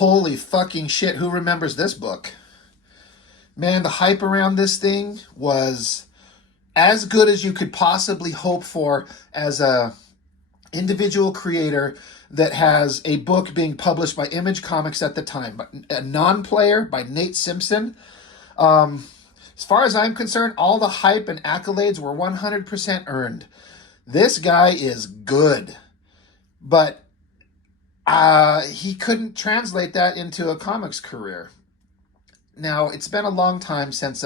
Holy fucking shit, who remembers this book? Man, the hype around this thing was as good as you could possibly hope for as a individual creator that has a book being published by Image Comics at the time. But a Non-Player by Nate Simpson. As far as I'm concerned, all the hype and accolades were 100% earned. This guy is good. But he couldn't translate that into a comics career. Now, it's been a long time since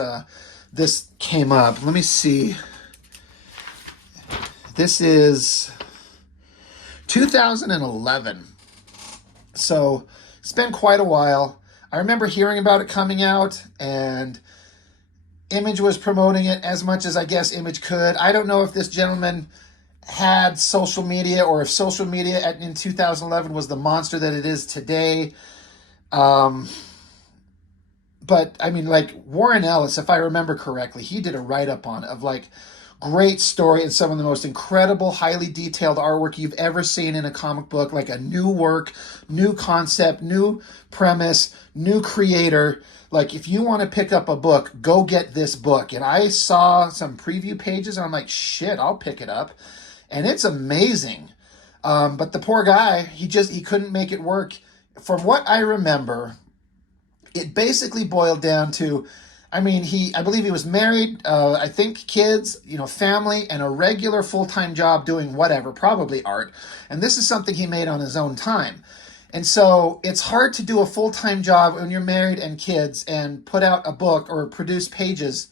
this came up. Let me see. This is 2011. So it's been quite a while. I remember hearing about it coming out, and Image was promoting it as much as I guess Image could. I don't know if this gentleman had social media or if social media in 2011 was the monster that it is today. But I mean, like Warren Ellis, if I remember correctly, he did a write-up on it of like great story and some of the most incredible, highly detailed artwork you've ever seen in a comic book, like a new work, new concept, new premise, new creator. Like if you want to pick up a book, go get this book. And I saw some preview pages and I'm like, shit, I'll pick it up. And it's amazing. But the poor guy, he couldn't make it work. From what I remember, it basically boiled down to, I mean, I believe he was married, I think kids, family, and a regular full-time job doing whatever, probably art. And this is something he made on his own time. And so it's hard to do a full-time job when you're married and kids and put out a book or produce pages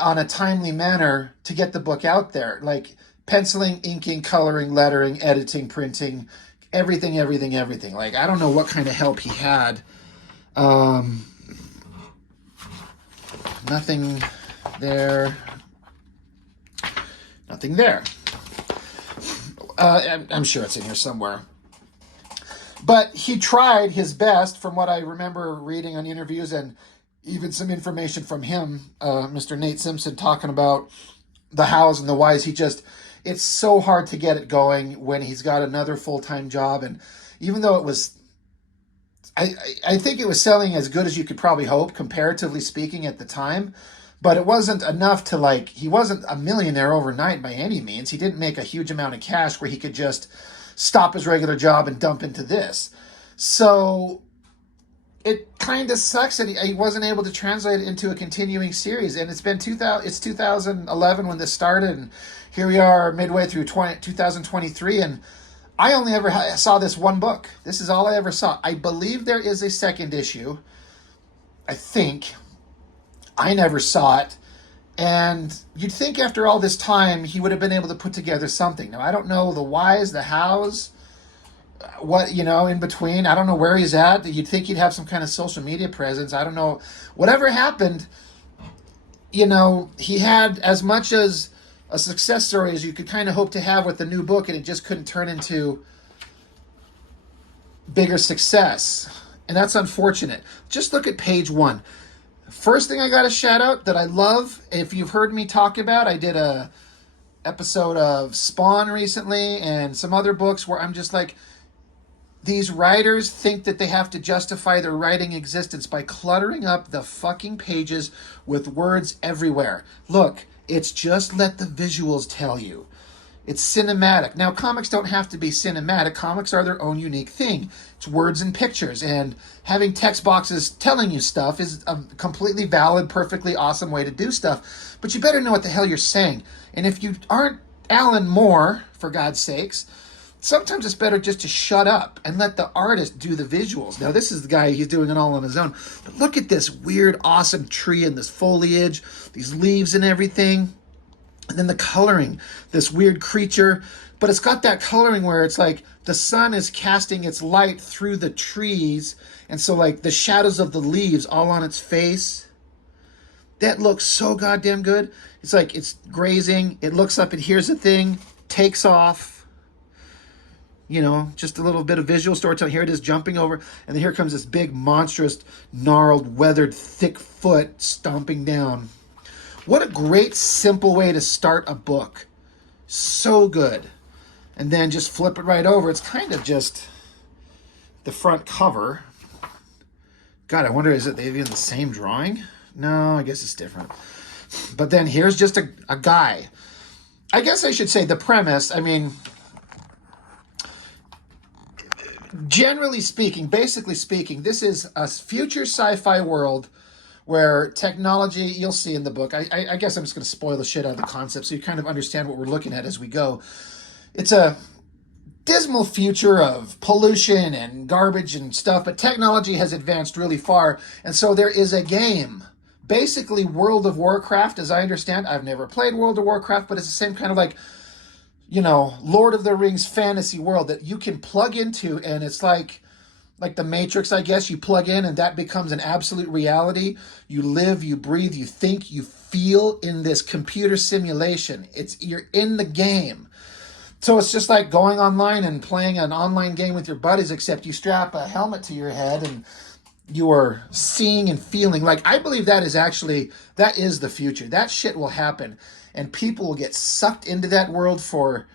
on a timely manner to get the book out there. Like penciling, inking, coloring, lettering, editing, printing, everything. Like, I don't know what kind of help he had. Nothing there. Nothing there. I'm sure it's in here somewhere. But he tried his best, from what I remember reading on interviews and even some information from him, Mr. Nate Simpson, talking about the hows and the whys. It's so hard to get it going when he's got another full-time job. And even though it was, I think it was selling as good as you could probably hope, comparatively speaking, at the time. But it wasn't enough to, he wasn't a millionaire overnight by any means. He didn't make a huge amount of cash where he could just stop his regular job and dump into this. So it kind of sucks that he wasn't able to translate it into a continuing series. And it's 2011 when this started, and here we are midway through 2023, and I only ever saw this one book. This is all I ever saw. I believe there is a second issue. I think. I never saw it. And you'd think after all this time, he would have been able to put together something. Now, I don't know the whys, the hows, what, in between. I don't know where he's at. You'd think he'd have some kind of social media presence. I don't know. Whatever happened, he had as much as a success story as you could kind of hope to have with the new book, and it just couldn't turn into bigger success. And that's unfortunate. Just look at page 1. First thing I got to shout out that I love, if you've heard me talk about, I did a episode of Spawn recently and some other books where I'm just like, these writers think that they have to justify their writing existence by cluttering up the fucking pages with words everywhere. Look, it's just let the visuals tell you. It's cinematic. Now, comics don't have to be cinematic. Comics are their own unique thing. It's words and pictures, and having text boxes telling you stuff is a completely valid, perfectly awesome way to do stuff. But you better know what the hell you're saying. And if you aren't Alan Moore, for God's sakes, sometimes it's better just to shut up and let the artist do the visuals. Now, this is the guy, he's doing it all on his own. But look at this weird, awesome tree and this foliage, these leaves and everything. And then the coloring, this weird creature. But it's got that coloring where it's like the sun is casting its light through the trees. And so like the shadows of the leaves all on its face. That looks so goddamn good. It's like it's grazing. It looks up and hears a thing, takes off. Just a little bit of visual storytelling. Here it is jumping over. And then here comes this big, monstrous, gnarled, weathered, thick foot stomping down. What a great, simple way to start a book. So good. And then just flip it right over. It's kind of just the front cover. God, I wonder, is it even the same drawing? No, I guess it's different. But then here's just a guy. I guess I should say the premise, I mean, generally speaking, basically speaking, this is a future sci-fi world where technology, you'll see in the book, I guess I'm just going to spoil the shit out of the concept so you kind of understand what we're looking at as we go. It's a dismal future of pollution and garbage and stuff, but technology has advanced really far, and so there is a game. Basically, World of Warcraft, as I understand. I've never played World of Warcraft, but it's the same kind of like, you know, Lord of the Rings fantasy world that you can plug into, and it's like the Matrix, I guess. You plug in and that becomes an absolute reality. You live, you breathe, you think, you feel in this computer simulation. You're in the game. So it's just like going online and playing an online game with your buddies, except you strap a helmet to your head and you are seeing and feeling. Like, I believe that is the future. That shit will happen. And people will get sucked into that world for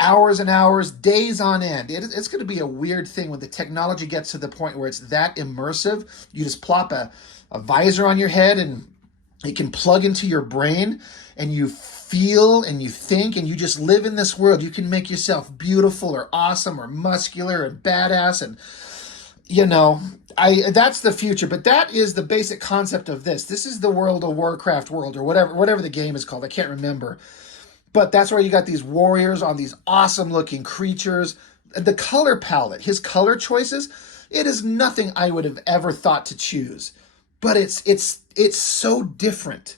hours and hours, days on end. It's going to be a weird thing when the technology gets to the point where it's that immersive. You just plop a visor on your head and it can plug into your brain and you feel and you think and you just live in this world. You can make yourself beautiful or awesome or muscular and badass, and you know, that's the future. But that is the basic concept of this. This is the World of Warcraft world, or whatever the game is called. I can't remember. But that's where you got these warriors on these awesome looking creatures. The color palette, his color choices, it is nothing I would have ever thought to choose. But it's so different.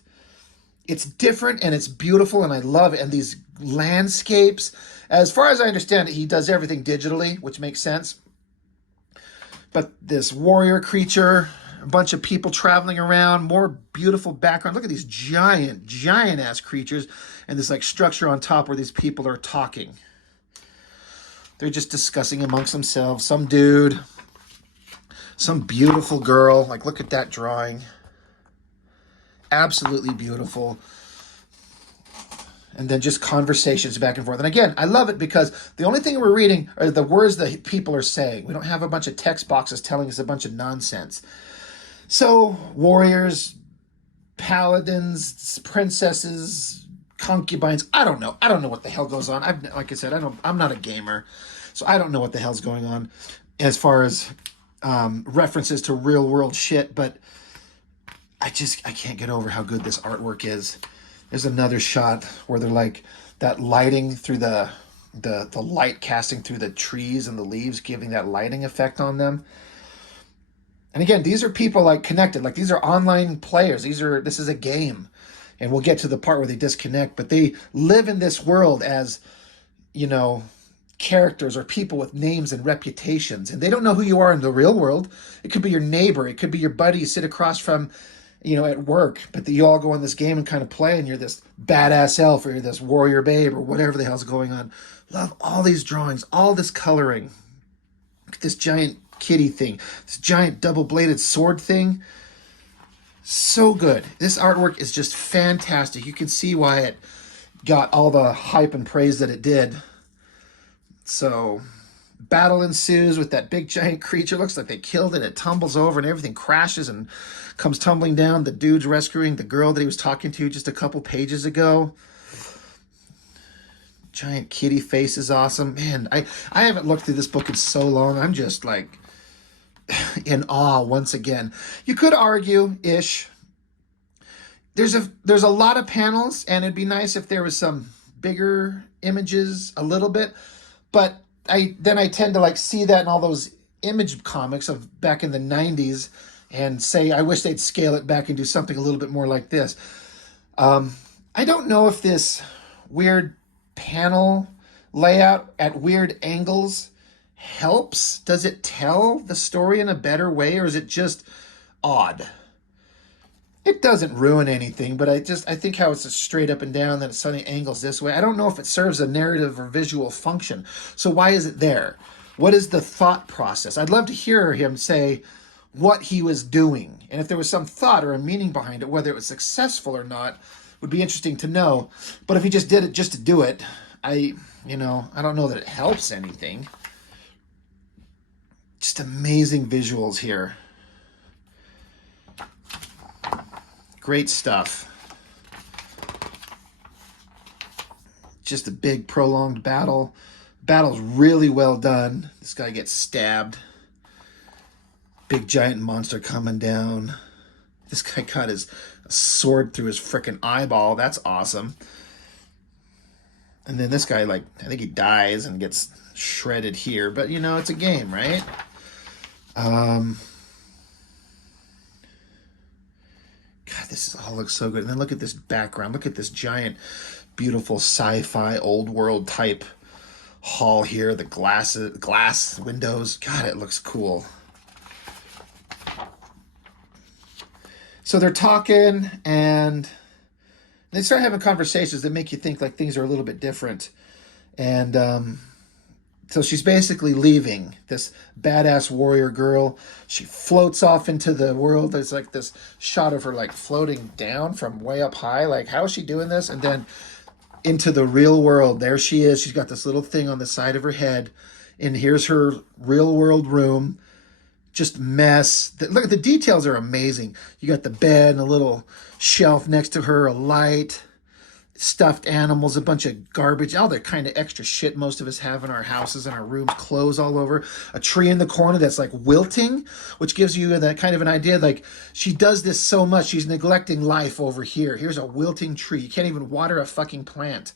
It's different and it's beautiful and I love it. And these landscapes, as far as I understand it, he does everything digitally, which makes sense. But this warrior creature, a bunch of people traveling around, more beautiful background. Look at these giant ass creatures and this like structure on top where these people are talking. They're just discussing amongst themselves. Some dude, some beautiful girl. Like, look at that drawing. Absolutely beautiful. And then just conversations back and forth. And again, I love it because the only thing we're reading are the words that people are saying. We don't have a bunch of text boxes telling us a bunch of nonsense. So, warriors, paladins, princesses, concubines. I don't know. I don't know what the hell goes on. Like I said, I'm not a gamer, so I don't know what the hell's going on as far as references to real world shit. But I can't get over how good this artwork is. There's another shot where they're like that lighting through the light casting through the trees and the leaves, giving that lighting effect on them. And again, these are people like connected, like these are online players. This is a game. And we'll get to the part where they disconnect, but they live in this world as, you know, characters or people with names and reputations. And they don't know who you are in the real world. It could be your neighbor. It could be your buddy you sit across from, you know, at work, but you all go in this game and kind of play and you're this badass elf or you're this warrior babe or whatever the hell's going on. Love all these drawings, all this coloring. Look at this giant kitty thing, this giant double-bladed sword thing. So good. This artwork is just fantastic. You can see why it got all the hype and praise that it did. So, battle ensues with that big giant creature. Looks like they killed it. It tumbles over and everything crashes and comes tumbling down. The dude's rescuing the girl that he was talking to just a couple pages ago. Giant kitty face is awesome. Man, I haven't looked through this book in so long. I'm just like in awe once again. You could argue-ish. There's a lot of panels, and it'd be nice if there was some bigger images a little bit. But I tend to like see that in all those image comics of back in the 90s and say, I wish they'd scale it back and do something a little bit more like this. I don't know if this weird panel layout at weird angles helps. Does it tell the story in a better way, or is it just odd? It doesn't ruin anything, but I think how it's a straight up and down, then it's suddenly angles this way. I don't know if it serves a narrative or visual function. So why is it there? What is the thought process? I'd love to hear him say what he was doing. And if there was some thought or a meaning behind it, whether it was successful or not, would be interesting to know. But if he just did it just to do it, I don't know that it helps anything. Just amazing visuals here. Great stuff. Just a big prolonged battle. Battle's really well done. This guy gets stabbed. Big giant monster coming down. This guy got his sword through his frickin' eyeball. That's awesome. And then this guy, like, I think he dies and gets shredded here. But, you know, it's a game, right? God, this all looks so good. And then look at this background. Look at this giant, beautiful sci-fi, old world type hall here. The glass windows. God, it looks cool. So they're talking, and they start having conversations that make you think like things are a little bit different. And so she's basically leaving, this badass warrior girl. She floats off into the world. There's like this shot of her like floating down from way up high. Like, how is she doing this? And then into the real world. There she is. She's got this little thing on the side of her head. And here's her real world room. Just mess. Look, the details are amazing. You got the bed and a little shelf next to her, a light, stuffed animals, a bunch of garbage, all the kind of extra shit most of us have in our houses and our rooms, clothes all over, a tree in the corner that's like wilting, which gives you that kind of an idea. Like, she does this so much, she's neglecting life over here. Here's a wilting tree. You can't even water a fucking plant.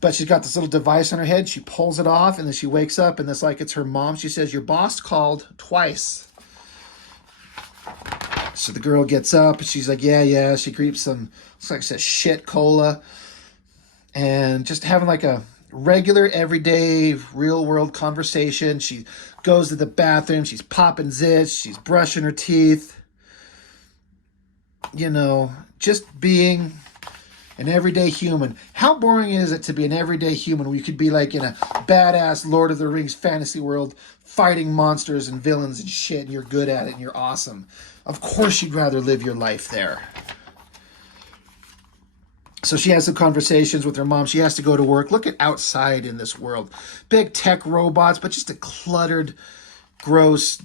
But she's got this little device on her head. She pulls it off, and then she wakes up, and it's like it's her mom. She says, "Your boss called twice." So the girl gets up, and she's like, yeah. She grabs some, looks like it says shit cola, and just having like a regular, everyday, real-world conversation. She goes to the bathroom. She's popping zits. She's brushing her teeth. You know, just being an everyday human. How boring is it to be an everyday human where you could be like in a badass Lord of the Rings fantasy world fighting monsters and villains and shit, and you're good at it and you're awesome? Of course you'd rather live your life there. So she has some conversations with her mom. She has to go to work. Look at outside in this world. Big tech robots, but just a cluttered, gross,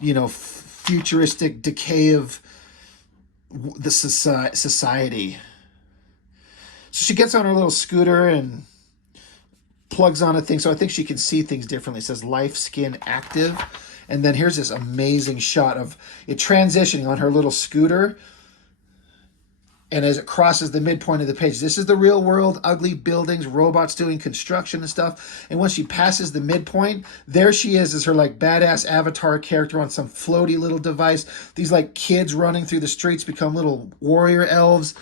you know, futuristic decay of the society. So she gets on her little scooter and plugs on a thing. So I think she can see things differently. It says Life Skin Active. And then here's this amazing shot of it transitioning on her little scooter. And as it crosses the midpoint of the page, this is the real world, ugly buildings, robots doing construction and stuff. And once she passes the midpoint, there she is her like badass avatar character on some floaty little device. These like kids running through the streets become little warrior elves.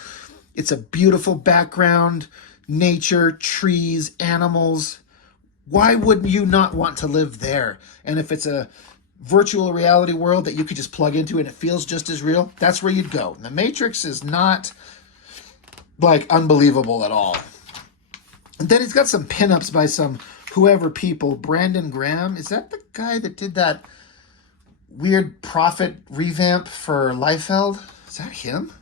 It's a beautiful background, nature, trees, animals. Why wouldn't you not want to live there? And if it's a virtual reality world that you could just plug into and it feels just as real, that's where you'd go. The Matrix is not like unbelievable at all. And then he's got some pinups by some whoever people. Brandon Graham, is that the guy that did that weird Prophet revamp for Liefeld? Is that him?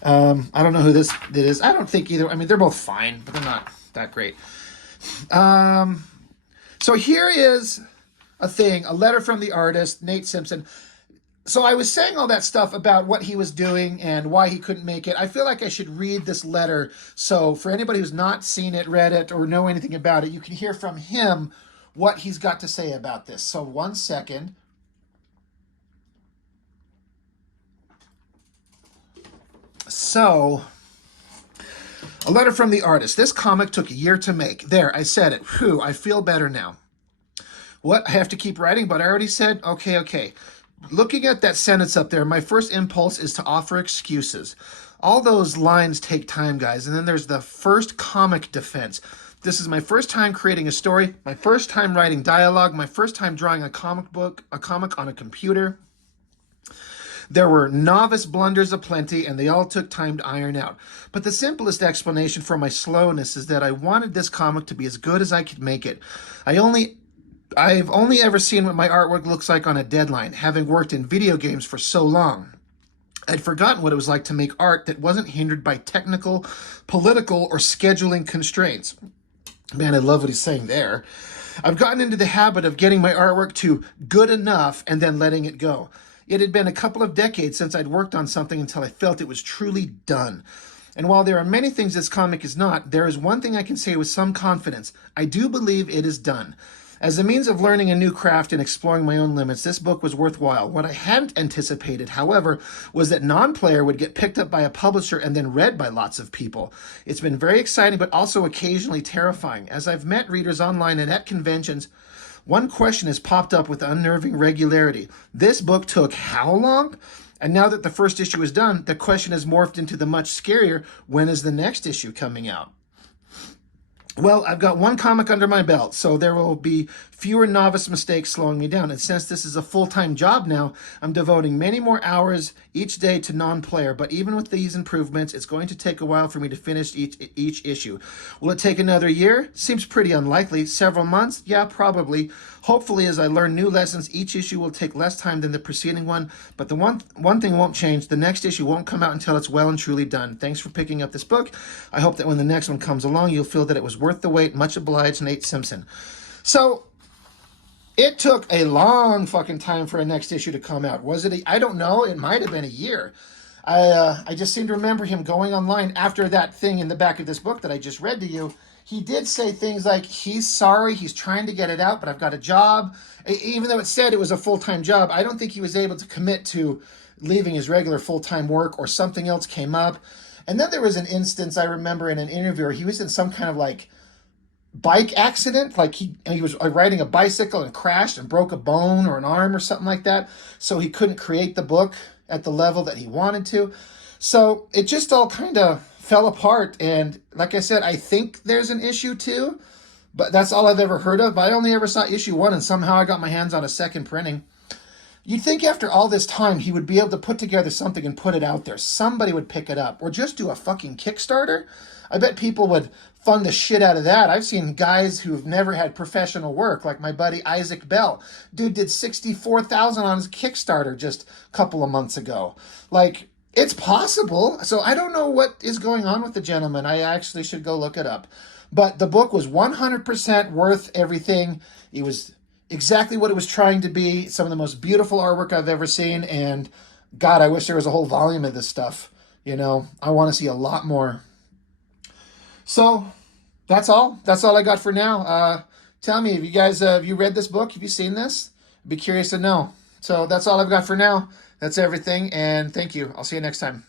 I don't know who this is. I don't think either. I mean, they're both fine, but they're not that great. So here is a letter from the artist, Nate Simpson. So I was saying all that stuff about what he was doing and why he couldn't make it. I feel like I should read this letter. So for anybody who's not seen it, read it, or know anything about it, you can hear from him what he's got to say about this. So 1 second. So, a letter from the artist. This comic took a year to make. There, I said it. Whew, I feel better now. What? I have to keep writing, but I already said, okay. Looking at that sentence up there, my first impulse is to offer excuses. All those lines take time, guys. And then there's the first comic defense. This is my first time creating a story, my first time writing dialogue, my first time drawing a comic on a computer. There were novice blunders aplenty, and they all took time to iron out. But the simplest explanation for my slowness is that I wanted this comic to be as good as I could make it. I've only ever seen what my artwork looks like on a deadline, having worked in video games for so long. I'd forgotten what it was like to make art that wasn't hindered by technical, political, or scheduling constraints. Man, I love what he's saying there. I've gotten into the habit of getting my artwork to good enough and then letting it go. It had been a couple of decades since I'd worked on something until I felt it was truly done. And while there are many things this comic is not, there is one thing I can say with some confidence. I do believe it is done. As a means of learning a new craft and exploring my own limits, this book was worthwhile. What I hadn't anticipated, however, was that Non-Player would get picked up by a publisher and then read by lots of people. It's been very exciting, but also occasionally terrifying. As I've met readers online and at conventions, one question has popped up with unnerving regularity. This book took how long? And now that the first issue is done, the question has morphed into the much scarier, when is the next issue coming out? Well, I've got one comic under my belt, so there will be fewer novice mistakes slowing me down. And since this is a full-time job now, I'm devoting many more hours each day to Non-Player. But even with these improvements, it's going to take a while for me to finish each issue. Will it take another year? Seems pretty unlikely. Several months? Yeah, probably. Hopefully, as I learn new lessons, each issue will take less time than the preceding one. But the one thing won't change. The next issue won't come out until it's well and truly done. Thanks for picking up this book. I hope that when the next one comes along, you'll feel that it was worth the wait. Much obliged, Nate Simpson. So it took a long fucking time for a next issue to come out. Was it? I don't know. It might have been a year. I just seem to remember him going online after that thing in the back of this book that I just read to you. He did say things like, he's sorry, he's trying to get it out, but I've got a job. Even though it said it was a full-time job, I don't think he was able to commit to leaving his regular full-time work, or something else came up. And then there was an instance I remember in an interview where he was in some kind of like bike accident, like he was riding a bicycle and crashed and broke a bone or an arm or something like that, so he couldn't create the book at the level that he wanted to. So it just all kind of fell apart. And like I said, I think there's an issue 2, but that's all I've ever heard of. But I only ever saw issue 1, and somehow I got my hands on a second printing. You'd think after all this time he would be able to put together something and put it out there. Somebody would pick it up, or just do a fucking Kickstarter. I bet people would fund the shit out of that. I've seen guys who've never had professional work, like my buddy Isaac Bell. Dude did $64,000 on his Kickstarter just a couple of months ago. Like, it's possible. So I don't know what is going on with the gentleman. I actually should go look it up. But the book was 100% worth everything. It was exactly what it was trying to be. Some of the most beautiful artwork I've ever seen. And God, I wish there was a whole volume of this stuff. You know, I want to see a lot more. So that's all. That's all I got for now. Tell me, have you read this book? Have you seen this? I'd be curious to know. So that's all I've got for now. That's everything. And thank you. I'll see you next time.